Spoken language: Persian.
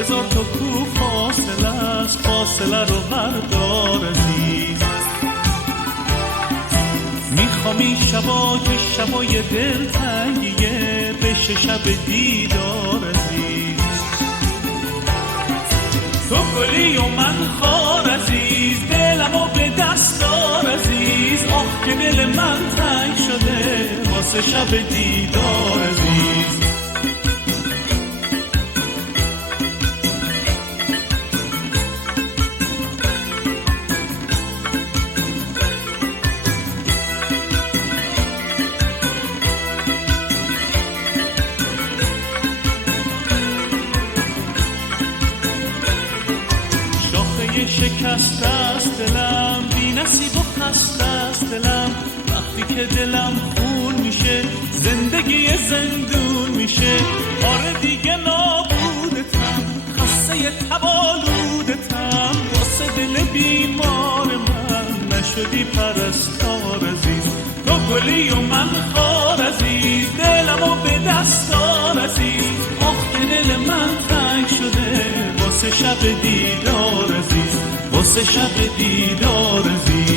هزار تا کو فاصله است، فاصله رو بردار عزیز. میخوام این شبا که شبای دلتنگیه بشه شب دیدار عزیز. تو گلی و من خار عزیز، دلمو به دست دار عزیز. آخ که دل من تنگ شده واسه شب دیدار عزیز. شکسته است دلم، بی نصیب و خسته است دلم. وقتی که دلم خون میشه زندگی زندون میشه. آره دیگه نابودتم، خسته تبالودتم. واسه دل بیمار من نشدی پرستار عزیز. تو گلی و من خار عزیز، دلمو به دستار عزیز. آخ که دل من تنگ شده واسه شب دیدار عزیز، واسه شب دیدار عزیز.